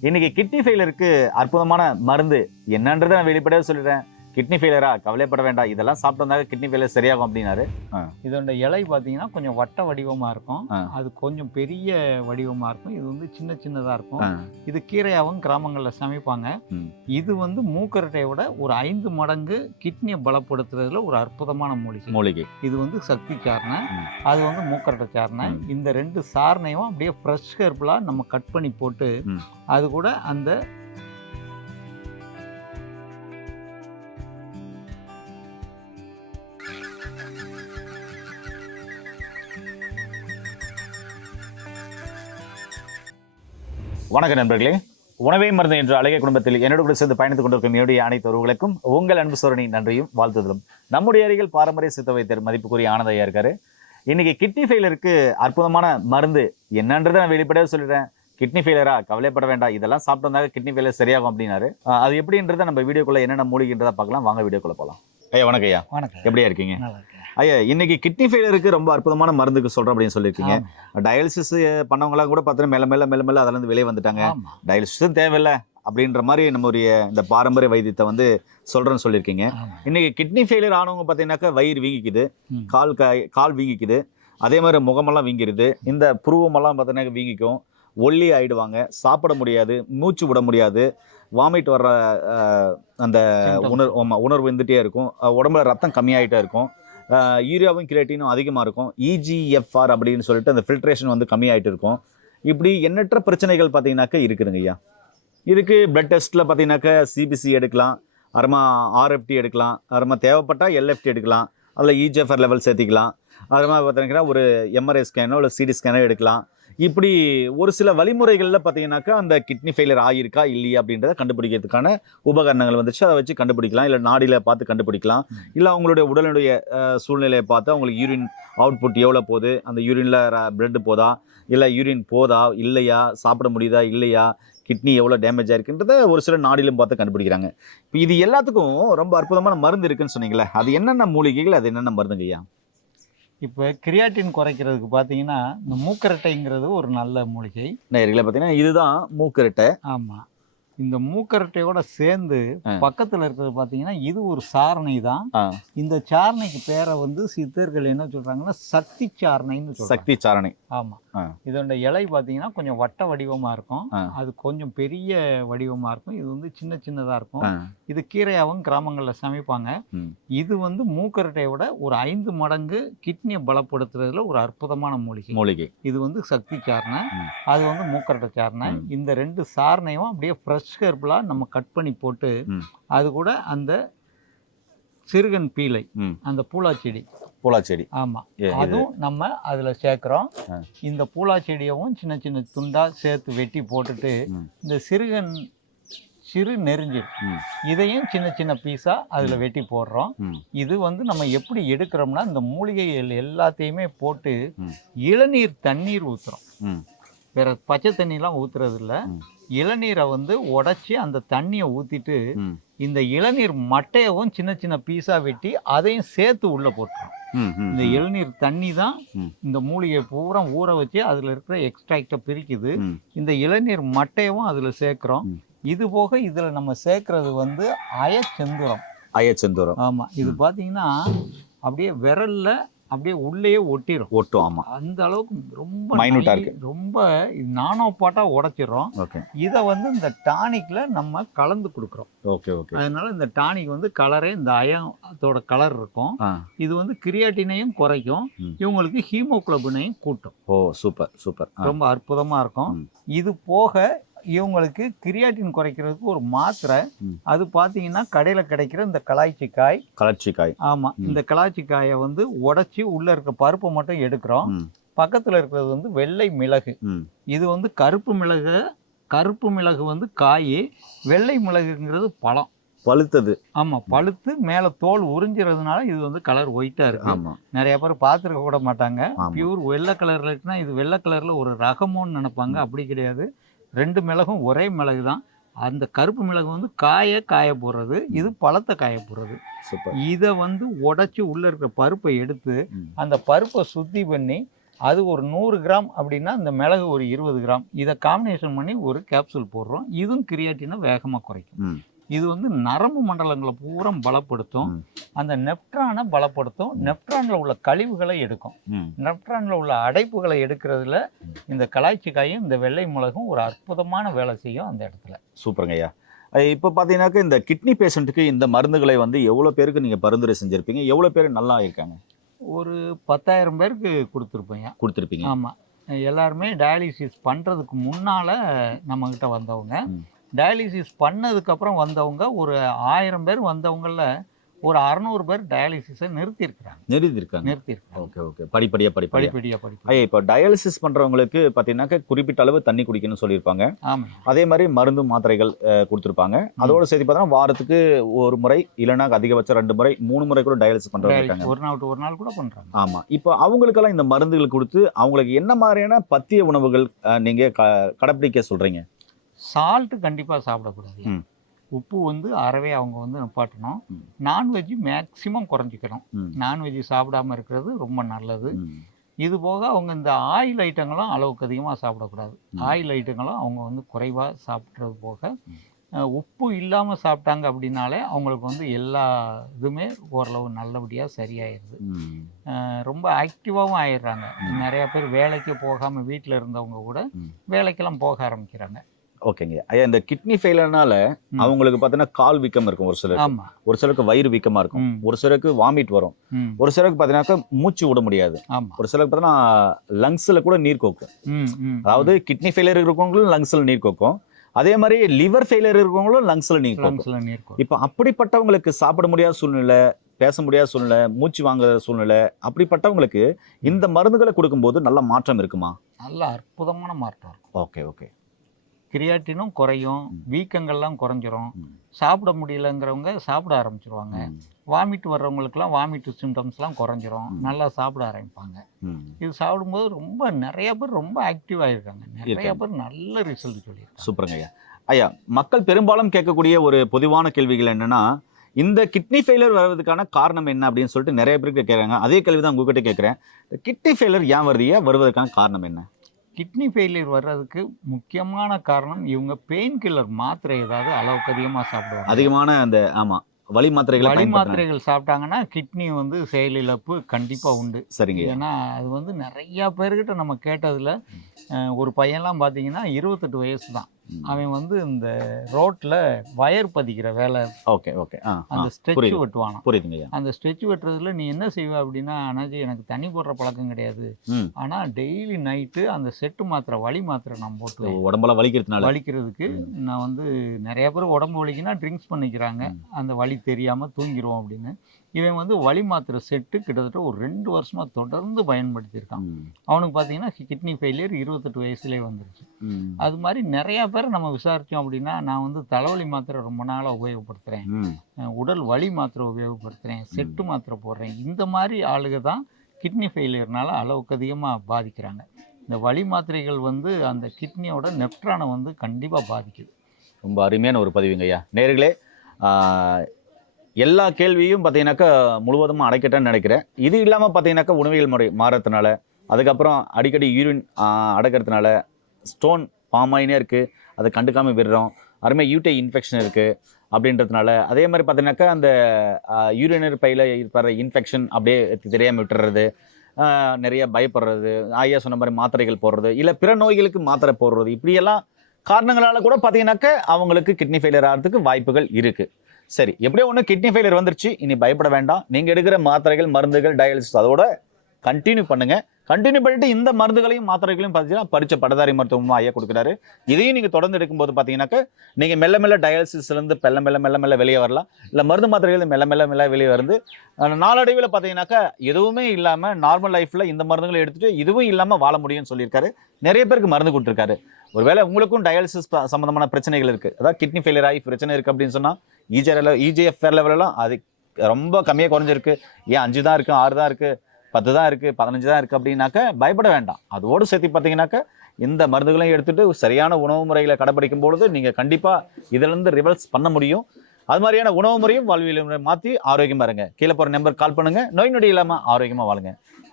இன்னைக்கு கிட்னி ஃபெயிலருக்கு அற்புதமான மருந்து. என்னன்றதை நான் வெளிப்படையாக சொல்லிடுறேன். கிட்னி ஃபெயிலரா கவலைப்பட வேண்டாம் இதெல்லாம் சாப்பிட்டு வந்தாக்க கிட்னி ஃபெயிலர் சரியாகும் அப்படின்னாரு இதோட இலை பார்த்தீங்கன்னா கொஞ்சம் வட்ட வடிவமாக இருக்கும். அது கொஞ்சம் பெரிய வடிவமாக இருக்கும் இது வந்து சின்ன சின்னதாக இருக்கும். இது கீரையாகவும் கிராமங்களில் சமைப்பாங்க. இது வந்து மூக்கரட்டையை விட ஒரு ஐந்து மடங்கு கிட்னியை பலப்படுத்துறதுல ஒரு அற்புதமான மூலிகை மூலிகை இது வந்து சக்தி சாரணை. அது வந்து மூக்கரட்டை சாரணை. இந்த ரெண்டு சாரணையும் அப்படியே ஃப்ரெஷ் ஹெர்பலாக நம்ம கட் பண்ணி போட்டு. அது கூட அந்த வணக்கம் நண்பர்களே. உணவே மருந்து என்ற அழகிய குடும்பத்தில் என்னோட கூட சேர்ந்து பயணித்துக் கொண்டிருக்கும் என்னுடைய அனைத்து உறவுகளுக்கும் உங்கள் அன்பு சோரணி நன்றியும் வாழ்த்துதலும். நம்முடைய அருகில் பாரம்பரிய சித்த வைத்தியர் மதிப்புக்குரிய ஆனந்த் ஐயா இருக்காரு. இன்னைக்கு கிட்னி ஃபெயிலருக்கு அற்புதமான மருந்து என்னன்றதை நான் வெளிப்படையாக சொல்லிடுறேன். கிட்னி ஃபெயிலரா கவலைப்பட வேண்டாம். இதெல்லாம் சாப்பிட்டு வந்தாக்க கிட்னி ஃபெயிலர் சரியாகும் அப்படின்னாரு. அது எப்படின்றத நம்ம வீடியோக்குள்ள என்னென்ன மூலிகைன்றதை பார்க்கலாம். வாங்க வீடியோக்குள்ள போகலாம் ஐயா வணக்கம் ஐயா. வணக்கம் எப்படியா இருக்கீங்க? ஐயா இன்னைக்கு கிட்னி ஃபெயிலருக்கு ரொம்ப அற்புதமான மருந்துக்கு சொல்றேன் அப்படின்னு சொல்லியிருக்கீங்க. டயாலிசிஸ் பண்ணவங்களாம் கூட பார்த்தீங்கன்னா மெல்ல மெல்ல மெல்ல மெல்ல அதுல இருந்து வெளியே வந்துட்டாங்க. டயாலிசிஸும் தேவையில்ல அப்படின்ற மாதிரி நம்முடைய இந்த பாரம்பரிய வைத்தியத்தை வந்து சொல்றேன்னு சொல்லியிருக்கீங்க. ஆமா. இன்னைக்கு கிட்னி ஃபெயிலியர் ஆனவங்க பார்த்தீங்கன்னாக்கா வயிறு வீங்கிக்குது. கால் கால் வீங்கிக்குது அதே மாதிரி முகமெல்லாம் வீங்கிருது. இந்த புருவமெல்லாம் பார்த்தீங்கன்னா வீங்கிக்கும். ஒல்லி ஆயிடுவாங்க சாப்பிட முடியாது மூச்சு விட முடியாது வாமிட் வர்ற அந்த. உணர் உணர்வு வந்துட்டே இருக்கும். உடம்புல ரத்தம் கம்மியாயிட்டே இருக்கும். யூரியாவும் கிரியேட்டினும் அதிகமாக இருக்கும். இஜிஎஃப்ஆர் அப்படின்னு சொல்லிட்டு அந்த ஃபில்ட்ரேஷன் வந்து கம்மியாகிட்டு இருக்கும். இப்படி எண்ணற்ற பிரச்சனைகள் பார்த்தீங்கன்னாக்கா இருக்குதுங்க ஐயா. இதுக்கு பிளட் டெஸ்ட்டில் பார்த்தீங்கன்னாக்கா சிபிசி எடுக்கலாம். அப்புறமா ஆர்எஃப்டி எடுக்கலாம். அப்புறமா தேவைப்பட்டால் எல்எஃப்டி எடுக்கலாம். அதில் இஜிஎஃப்ஆர் லெவல் சேர்த்திக்கலாம். அப்புறமா பார்த்தீங்கன்னா ஒரு எம்ஆர்ஐ ஸ்கேனோ இல்லை சிடி ஸ்கேனோ எடுக்கலாம். இப்படி ஒரு சில வழிமுறைகளில் பார்த்தீங்கன்னாக்கா அந்த கிட்னி ஃபெயிலியர் ஆகியிருக்கா இல்லையா அப்படின்றத கண்டுபிடிக்கிறதுக்கான உபகரணங்கள் வந்துச்சு அதை வச்சு கண்டுபிடிக்கலாம். இல்லை நாடியில் பார்த்து கண்டுபிடிக்கலாம். இல்லை அவங்களுடைய உடலுடைய அஹ், சூழ்நிலையை பார்த்து அவங்களுக்கு யூரின் அவுட்புட் எவ்வளோ போகுது? அந்த யூரினில் பிளட் போதா? இல்லை யூரின் போதா? இல்லையா? சாப்பிட முடியுதா? இல்லையா? கிட்னி எவ்வளோ டேமேஜ் ஆயிருக்குன்றத ஒரு சில நாடிலும் பார்த்து கண்டுபிடிக்கிறாங்க. இப்போ இது எல்லாத்துக்கும் ரொம்ப அற்புதமான மருந்து இருக்குன்னு சொன்னீங்களே அது என்னென்ன மூலிகைகள்? அது என்னென்ன மருந்துங்க ஐயா இப்போ கிரியாட்டின் குறைக்கிறதுக்கு பார்த்தீங்கன்னா இந்த மூக்கரட்டைங்கிறது ஒரு நல்ல மூலிகை. நேரில் பார்த்தீங்கன்னா இதுதான் மூக்கரட்டை. ஆமாம் இந்த மூக்கரட்டையோட சேர்ந்து. பக்கத்தில் இருக்கிறது பார்த்தீங்கன்னா இது ஒரு சாரணை தான். இந்த சாரணைக்கு பேரை வந்து சித்தர்கள் என்ன சொல்றாங்கன்னா சக்தி சாரணைன்னு சக்தி சாரணை ஆமாம் ஆ. இதோட இலை பார்த்தீங்கன்னா கொஞ்சம் வட்ட வடிவமாக இருக்கும். அது கொஞ்சம் பெரிய வடிவமாக இருக்கும் இது வந்து சின்ன சின்னதாக இருக்கும். இது கீரையாகவும் கிராமங்களில் சமைப்பாங்க. இது வந்து மூக்கரட்டையை விட ஒரு ஐந்து மடங்கு கிட்னியை பலப்படுத்துறதுல ஒரு அற்புதமான மூலிகை மூலிகை இது வந்து சக்தி சாரணை. அது வந்து மூக்கரட்டை சாரணை. இந்த ரெண்டு சாரணையும் அப்படியே ஃப்ரெஷ் ஹெர்பலாக நம்ம கட் பண்ணி போட்டு. அது கூட அந்த சிறுகன் பீலை. அந்த பூலா செடி பூலா செடி ஆமாம் அதுவும் நம்ம அதில் சேர்க்குறோம். இந்த பூலா செடியவும் சின்ன சின்ன துண்டாக சேர்த்து வெட்டி போட்டுட்டு. இந்த சிறுகன் சிறு நெருஞ்சில் ம். இதையும் சின்ன சின்ன பீஸாக அதில் வெட்டி போடுறோம். இது வந்து நம்ம எப்படி எடுக்கிறோம்னா இந்த மூலிகைகள் எல்லாத்தையுமே போட்டு. இளநீர் தண்ணீர் ஊற்றுறோம். வேற பச்சை தண்ணிலாம் ஊற்றுறது இல்லை. இளநீரை வந்து உடச்சி அந்த தண்ணியை ஊற்றிட்டு. இந்த இளநீர் மட்டையவும் சின்ன சின்ன பீஸாக வெட்டி அதையும் சேர்த்து உள்ளே போட்டுரும். இந்த இளநீர் தண்ணி தான். இந்த மூலிகை பூரா ஊற வச்சு அதில் இருக்கிற எக்ஸ்ட்ராக்டை பிரிக்குது. இந்த இளநீர் மட்டையவும் அதில் சேர்க்குறோம். இது போக இதில் நம்ம சேர்க்கறது வந்து அயச்செந்துரம் அயச்சந்தூரம் ஆமாம் இது பார்த்தீங்கன்னா அப்படியே விரல்ல அப்படியே உள்ளேயே ஒட்டிடும் ஒட்டும் ஆமா. அந்த அளவுக்கு ரொம்ப ஆ நை- ரொம்ப நானோ பாட்டாக உடைச்சிடுறோம். ஓகே. இதை வந்து இந்த டானிக்ல நம்ம கலந்து கொடுக்குறோம். Okay okay. அதனால இந்த டானிக் வந்து கலரே இந்த அயத்தோட கலர் இருக்கும். இது வந்து கிரியாட்டினையும் குறைக்கும். இவங்களுக்கு ஹீமோகுளோபினையும் கூட்டும். ஓ சூப்பர் சூப்பர். ரொம்ப அற்புதமா இருக்கும். இது போக இவங்களுக்கு கிரியாட்டின் குறைக்கிறதுக்கு ஒரு மாத்திரை. அது பார்த்தீங்கன்னா கடையில் கிடைக்கிற இந்த கலாய்ச்சிக்காய். கலர்ச்சிக்காய் ஆமா. ம். இந்த கலாய்ச்சிக்காயை வந்து உடைச்சி உள்ள இருக்க பருப்பை மட்டும் எடுக்கிறோம். பக்கத்துல இருக்கிறது வந்து வெள்ளை மிளகு. இது வந்து கருப்பு மிளகு கருப்பு மிளகு வந்து காய் வெள்ளை மிளகுங்கிறது பழம். பழுத்தது. ஆமா பழுத்து மேல தோல் உறிஞ்சிறதுனால இது வந்து கலர் ஒயிட்டா இருக்கு. ஆமா. நிறைய பேர் பார்த்துருக்க கூட மாட்டாங்க. பியூர் வெள்ளை கலர்ல இருக்குன்னா இது வெள்ளை கலர்ல ஒரு ரகமோன்னு நினைப்பாங்க. அப்படி கிடையாது. ரெண்டு மிளகும் ஒரே மிளகு தான். அந்த கருப்பு மிளகு வந்து காய காய போடுறது இது பழத்தை காய போடுறது. இதை வந்து உடைச்சி உள்ள இருக்கிற பருப்பை எடுத்து. அந்த பருப்பை சுத்தி பண்ணி அது ஒரு நூறு கிராம் அப்படின்னா இந்த மிளகு ஒரு இருபது கிராம். இதை காம்பினேஷன் பண்ணி ஒரு கேப்சூல் போடுறோம். இதுவும் கிரியாட்டினை வேகமாக குறைக்கும். இது வந்து நரம்பு மண்டலங்களை பூரா பலப்படுத்தும். அந்த நெப்ட்ரானை பலப்படுத்தும். நெப்ட்ரானில் உள்ள கழிவுகளை எடுக்கும். நெப்ட்ரானில் உள்ள அடைப்புகளை எடுக்கிறதுல இந்த கலாய்ச்சிக்காயும் இந்த வெள்ளை மிளகும் ஒரு அற்புதமான வேலை செய்யும் அந்த இடத்துல. சூப்பருங்க ஐயா. அஹ் இப்போ பார்த்தீங்கன்னாக்கா இந்த கிட்னி பேஷண்ட்டுக்கு இந்த மருந்துகளை வந்து எவ்வளோ பேருக்கு நீங்கள் பரிந்துரை செஞ்சுருப்பீங்க? எவ்வளோ பேர் நல்லா இருக்காங்க? ஒரு பத்தாயிரம் பேருக்கு கொடுத்துருப்பேன் கொடுத்துருப்பீங்க. ஆமாம் எல்லாருமே டயாலிசிஸ் பண்ணுறதுக்கு முன்னால் நம்மக்கிட்ட வந்தவங்க. டயாலிசிஸ் பண்ணதுக்கப்புறம் வந்தவங்க ஒரு ஆயிரம் பேர் வந்தவங்களில் ஒரு அறநூறு பேர் டயாலிசிஸை நிறுத்தியிருக்கிறாங்க. நிறுத்தி இருக்காங்க நிறுத்தியிருக்கிறாங்க. Okay okay. படிப்படியாக படிப்படியாக படிப்படியாக ஐயா இப்போ டயாலிசிஸ் பண்ணுறவங்களுக்கு பார்த்தீங்கன்னாக்கா குறிப்பிட்ட அளவு தண்ணி குடிக்கணும்னு சொல்லியிருப்பாங்க. ஆமாம் அதே மாதிரி மருந்து மாத்திரைகள் கொடுத்திருப்பாங்க. அதோட சேர்த்து பார்த்தீங்கன்னா வாரத்துக்கு ஒரு முறை இல்லைன்னா அதிகபட்சம் ரெண்டு முறை மூணு முறை கூட டயாலிசிஸ் பண்ணுறவங்க இருக்காங்க. ஒரு நாள் ஒரு நாள் கூட பண்ணுறாங்க ஆமா. இப்போ அவங்களுக்கெல்லாம் இந்த மருந்துகள் கொடுத்து அவங்களுக்கு என்ன மாதிரியான பத்திய உணவுகள் அஹ், நீங்க க கடைப்பிடிக்க சொல்றீங்க? சால்ட்டு கண்டிப்பாக சாப்பிடக்கூடாது. உப்பு வந்து அறவே அவங்க வந்து நிப்பாட்டணும். நான்வெஜ் மேக்சிமம் குறைஞ்சிக்கணும். நான்வெஜ் சாப்பிடாம இருக்கிறது ரொம்ப நல்லது. இது போக அவங்க இந்த ஆயில் ஐட்டங்களும் அளவுக்கு அதிகமாக சாப்பிடக்கூடாது. ஆயில் ஐட்டங்களும் அவங்க வந்து குறைவாக சாப்பிட்றது போக உப்பு இல்லாமல் சாப்பிட்டாங்க அப்படின்னாலே அவங்களுக்கு வந்து எல்லா இதுவுமே ஓரளவு நல்லபடியாக. அஹ், ரொம்ப ஆக்டிவாகவும் ஆயிடுறாங்க நிறைய பேர் வேலைக்கு போகாமல் வீட்டில் இருந்தவங்க கூட. வேலைக்கெல்லாம் போக ஆரம்பிக்கிறாங்க ஓகேங்க. ஐயா இந்த கிட்னி ஃபெயிலர்னால. அவங்களுக்கு பார்த்தீங்கன்னா கால் வீக்கம் இருக்கும் ஒரு சிலருக்கு. ஒரு சிலருக்கு வயிறு வீக்கமா இருக்கும். ஒரு சிலருக்கு வாமிட் வரும். ஒரு சிலருக்கு பார்த்தீங்கன்னாக்கா மூச்சு விட முடியாது. ஒரு சிலருக்கு பார்த்தீங்கன்னா லங்ஸ்ல கூட நீர் கோக்கும். அதாவது கிட்னி ஃபெயிலியர் இருக்கிறவங்களும் லங்ஸ்ல நீர் கோக்கும். அதே மாதிரி லிவர் ஃபெயிலியர் இருக்கிறவங்களும் லங்ஸ்ல நீர் கோக்கும். இப்போ அப்படிப்பட்டவங்களுக்கு சாப்பிட முடியாத சூழ்நிலை பேச முடியாத சூழ்நிலை மூச்சு வாங்குற சூழ்நிலை அப்படிப்பட்டவங்களுக்கு இந்த மருந்துகளை கொடுக்கும்போது நல்ல மாற்றம் இருக்குமா? நல்ல அற்புதமான மாற்றம் ஓகே ஓகே. கிரியாட்டினும் குறையும். வீக்கங்கள்லாம் குறைஞ்சிரும். சாப்பிட முடியலங்கிறவங்க சாப்பிட ஆரம்பிச்சிருவாங்க. வாமிட் வர்றவங்களுக்குலாம் வாமிட் சிம்டம்ஸ்லாம் குறைஞ்சிரும். நல்லா சாப்பிட ஆரம்பிப்பாங்க. இது சாப்பிடும்போது ரொம்ப நிறைய பேர் ரொம்ப ஆக்டிவாக இருக்காங்க நிறைய. பேர் நல்ல ரிசல்ட் சொல்லியிருக்காங்க. சூப்பருங்க ஐயா. ஐயா மக்கள் பெரும்பாலும் கேட்கக்கூடிய ஒரு பொதுவான கேள்விகள் என்னன்னா இந்த கிட்னி ஃபெயிலியர் வர்றதுக்கான காரணம் என்ன அப்படின்னு சொல்லிட்டு நிறைய பேருக்கு கேட்குறாங்க. அதே கேள்வி தான் உங்ககிட்ட கேட்குறேன். கிட்னி ஃபெயிலியர் ஏன் வருது? ஏன் வருவதற்கான காரணம் என்ன? கிட்னி ஃபெயிலியர் வர்றதுக்கு முக்கியமான காரணம் இவங்க பெயின் கில்லர் மாத்திரை ஏதாவது அளவுக்கு அதிகமாக சாப்பிடுவாங்க. அதிகமான அந்த ஆமா வலி மாத்திரைகளை வலி பயன்படுத்தினா- மாத்திரைகள் சாப்பிட்டாங்கன்னா கிட்னி வந்து செயலிழப்பு கண்டிப்பாக உண்டு. சரிங்க. ஏன்னா அது வந்து நிறையா பேர்கிட்ட நம்ம கேட்டதில் ஒரு பையன்லாம் பார்த்தீங்கன்னா இருபத்தெட்டு வயசு தான். அவன் வந்து இந்த ரோட்டில் வயர் பதிக்கிற வேலை. Okay okay. அந்த ஸ்ட்ரெச் புரியுது. வெட்டுவானாம். புரியுதுங்க அந்த ஸ்ட்ரெச் வெட்டுறதுல நீ என்ன செய்வ அப்படின்னா அண்ணாச்சி எனக்கு தண்ணி போடுற பழக்கம் கிடையாது. ம். ஆனால் டெய்லி நைட்டு அந்த செட்டு மாத்திரை வலி மாத்திரை நான் போட்டுவேன் உடம்பெல்லாம் வலிக்கிறதுனால? வலிக்கிறதுக்கு நான் வந்து நிறைய பேர் உடம்பு வலிக்குன்னா ட்ரிங்க்ஸ் பண்ணிக்கிறாங்க. அந்த வலி தெரியாமல் தூங்கிடுவோம் அப்படின்னு. இவன் வந்து வலி மாத்திரை செட்டு கிட்டத்தட்ட ஒரு ரெண்டு வருஷமாக தொடர்ந்து பயன்படுத்தியிருக்கான். அவனுக்கு பார்த்தீங்கன்னா கிட்னி ஃபெயிலியர் இருபத்தெட்டு வயசுலேயே வந்துருச்சு. அது மாதிரி நிறையா பேர் நம்ம விசாரித்தோம் அப்படின்னா நான் வந்து தலைவலி மாத்திரை ரொம்ப நாளாக உபயோகப்படுத்துகிறேன். உடல் வலி மாத்திரை உபயோகப்படுத்துகிறேன் செட்டு மாத்திரை போடுறேன். இந்த மாதிரி ஆளுக தான் கிட்னி ஃபெயிலியர்னால அளவுக்கு அதிகமாக பாதிக்கிறாங்க. இந்த வலி மாத்திரைகள் வந்து அந்த கிட்னியோட நெப்ட்ரானை வந்து கண்டிப்பாக பாதிக்குது. ரொம்ப அருமையான ஒரு பதிவுங்க ஐயா நேர்களே எல்லா கேள்வியும் பார்த்தீங்கன்னாக்கா முழுவதுமாக அடைக்கட்டேன்னு நினைக்கிறேன். இது இல்லாமல் பார்த்தீங்கன்னாக்கா உணவியல் முறை மாறதுனால அதுக்கப்புறம் அடிக்கடி யூரின் அடக்கிறதுனால ஸ்டோன் ஃபார்ம் ஆகினே இருக்குது அதை கண்டுக்காமல் விடுறோம். அருமை யூட்டை இன்ஃபெக்ஷன் இருக்குது அப்படின்றதுனால அதே மாதிரி பார்த்தீங்கன்னாக்கா அந்த யூரினர் பையில் இருக்கிற இன்ஃபெக்ஷன் அப்படியே தெரியாமல் விட்டுறது நிறைய பயப்படுறது ஆயா சொன்ன மாதிரி மாத்திரைகள் போடுறது இல்லை பிற நோய்களுக்கு மாத்திரை போடுறது இப்படியெல்லாம் காரணங்களால் கூட பார்த்தீங்கன்னாக்க அவங்களுக்கு கிட்னி ஃபெயிலியர் ஆகிறதுக்கு வாய்ப்புகள் இருக்குது சரி எப்படியோ ஒன்று கிட்னி ஃபெயிலியர் வந்துருச்சு. இனி பயப்பட வேண்டாம். நீங்கள் எடுக்கிற மாத்திரைகள் மருந்துகள் டயாலிசிஸ் அதோட கண்டினியூ பண்ணுங்க. கண்டினியூ பண்ணிட்டு இந்த மருந்துகளையும் மாத்திரைகளையும் பார்த்தீங்கன்னா பரிச்ச படதாரி மருத்துவமும் ஐயா கொடுக்குறாரு. இதையும் நீங்கள் தொடர்ந்து எடுக்கும்போது பார்த்தீங்கன்னாக்க நீங்கள் மெல்ல மெல்ல டயாலிசிஸ்லேருந்து மெல்ல மெல்ல மெல்ல மெல்ல வெளியே வரலாம். இல்லை மருந்து மாத்திரைகள் மெல்ல மெல்ல மெல்ல வெளியே வந்து நாளடைவில் பார்த்தீங்கன்னாக்கா எதுவுமே இல்லாமல் நார்மல் லைஃப்பில் இந்த மருந்துகளை எடுத்துகிட்டு இதுவும் இல்லாமல் வாழ முடியும்னு சொல்லியிருக்காரு. நிறைய பேருக்கு மருந்து கொடுத்துருக்காரு. ஒருவேளை உங்களுக்கும் டயாலிசிஸ் சம்மந்தமான பிரச்சனைகள் இருக்குது அதாவது கிட்னி ஃபெயிலியர் ஆகி பிரச்சனை இருக்குது அப்படின்னு சொன்னால் இஜிஆர் இஜிஎஃப்ஆர் லெவலெல்லாம் அது ரொம்ப கம்மியாக குறைஞ்சிருக்கு. ஏன் அஞ்சு தான் இருக்குது ஆறு தான் இருக்குது பத்து தான் இருக்குது பதினஞ்சு தான் இருக்குது அப்படின்னாக்க பயப்பட வேண்டாம். அதோடு சேர்த்து பார்த்தீங்கன்னாக்க இந்த மருந்துகளையும் எடுத்துட்டு சரியான உணவு முறைகளை கடைபிடிக்கும் பொழுது நீங்கள் கண்டிப்பாக இதிலேருந்து ரிவல்ஸ் பண்ண முடியும். அது மாதிரியான உணவு முறையும் வாழ்வியல் முறை மாற்றி ஆரோக்கியமாக இருங்க. கீழே போகிற நம்பர் கால் பண்ணுங்கள் நோய் நொடி இல்லாமல் ஆரோக்கியமாக வாழுங்க.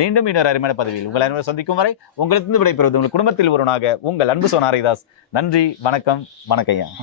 மீண்டும் இன்னொரு அருமையான பதவியில் உங்கள் அனைவரும் சந்திக்கும் வரை உங்களுக்கு விடைபெறுவது உங்கள் குடும்பத்தில் ஒருவனாக உங்கள் அன்பு சோனாரிதாஸ். நன்றி வணக்கம் வணக்கம் ஐயா.